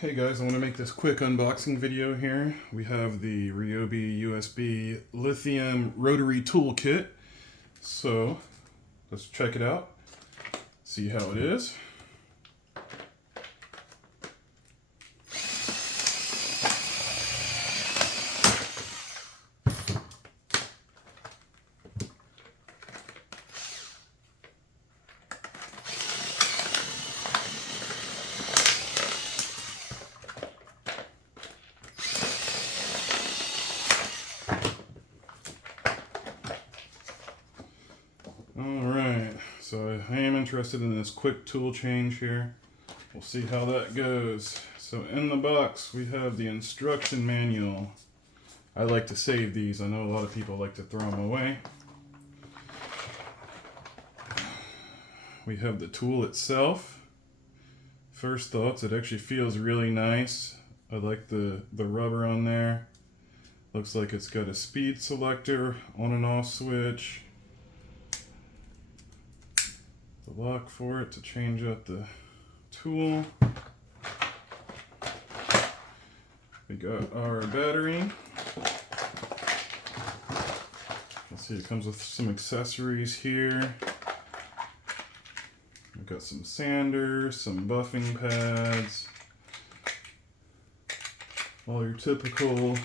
Hey guys, I want to make this quick unboxing video here. We have the Ryobi USB Lithium Rotary Toolkit. So, let's check it out, see how it is. Alright, so I am interested in this quick tool change here. We'll see how that goes. So in the box we have the instruction manual. I like to save these. I know a lot of people like to throw them away. We have the tool itself. First thoughts, it actually feels really nice. I like the rubber on there. Looks like it's got a speed selector, on and off switch. The lock for it to change up the tool. We got our battery. Let's see, it comes with some accessories here. We've got some sanders, some buffing pads, all your typical,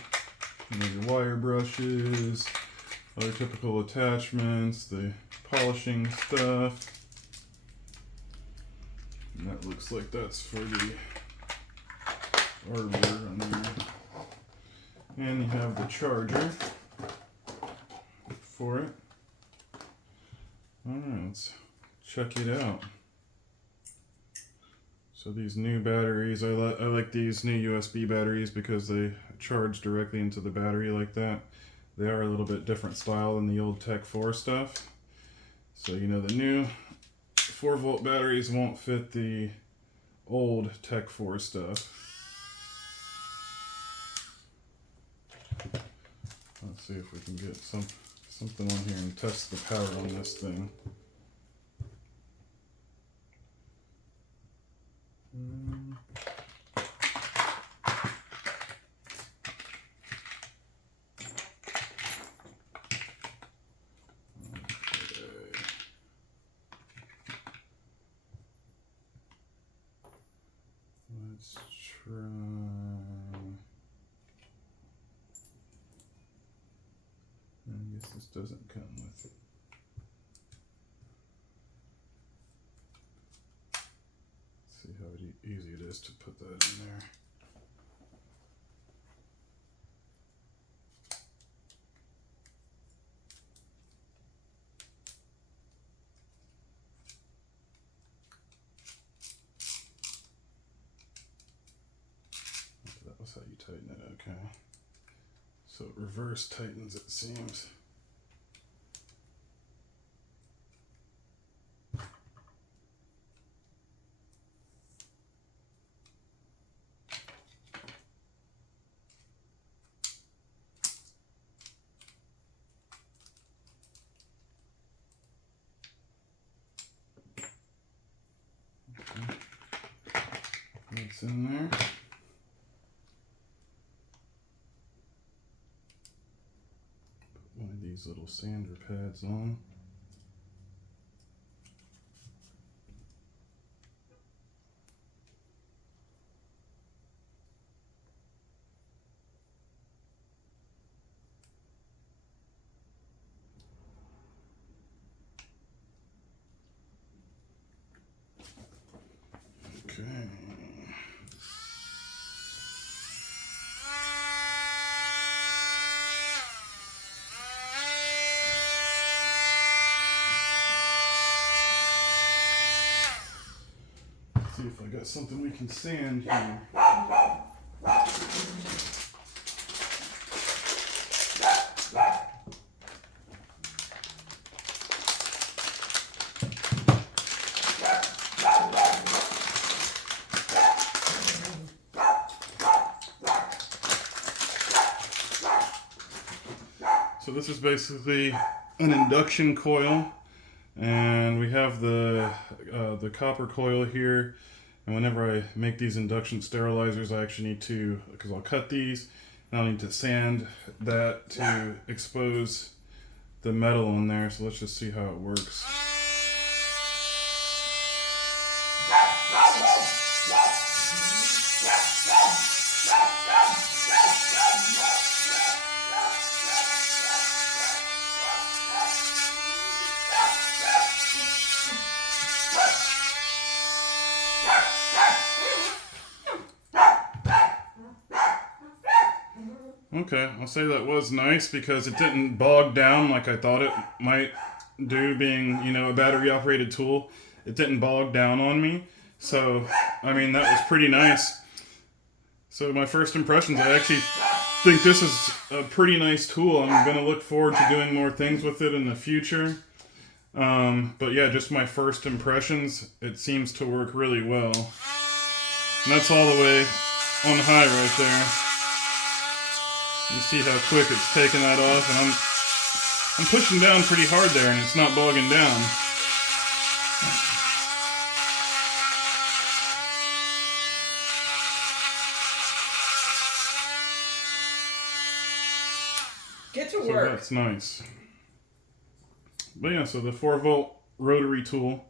your wire brushes, all your typical attachments, the polishing stuff. And that looks like that's for the arbor on there. And you have the charger for it. Alright, let's check it out. So these new batteries, I like these new USB batteries because they charge directly into the battery like that. They are a little bit different style than the old Tech 4 stuff. So you know the new 4-volt batteries won't fit the old Tech 4 stuff. Let's see if we can get something on here and test the power on this thing. Let's try. I guess this doesn't come with it. Let's see how easy it is to put that in there. That was how you tighten it, okay. So it reverse tightens, it seems. Okay. That's in there. One of these little sander pads on. Okay. See if I got something we can sand here. So this is basically an induction coil, and we have the copper coil here. And whenever I make these induction sterilizers, I actually need to, because I'll cut these, and I'll need to sand that to expose the metal in there. So let's just see how it works. Okay, I'll say that was nice because it didn't bog down like I thought it might do, being, you know, a battery operated tool. It didn't bog down on me. So, I mean, that was pretty nice. So my first impressions, I actually think this is a pretty nice tool. I'm going to look forward to doing more things with it in the future. But yeah, just my first impressions, it seems to work really well. And that's all the way on high right there. You see how quick it's taking that off, and I'm pushing down pretty hard there, and it's not bogging down. Get to So work. that's nice. But yeah, so the 4-volt rotary tool,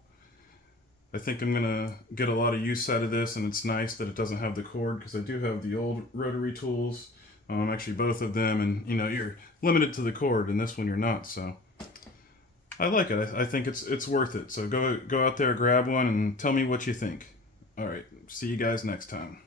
I think I'm gonna get a lot of use out of this, and it's nice that it doesn't have the cord, because I do have the old rotary tools. Actually both of them, and you know, you're limited to the cord, and this one you're not. So I like it. I think it's worth it. So go out there, grab one, and tell me what you think. All right, see you guys next time.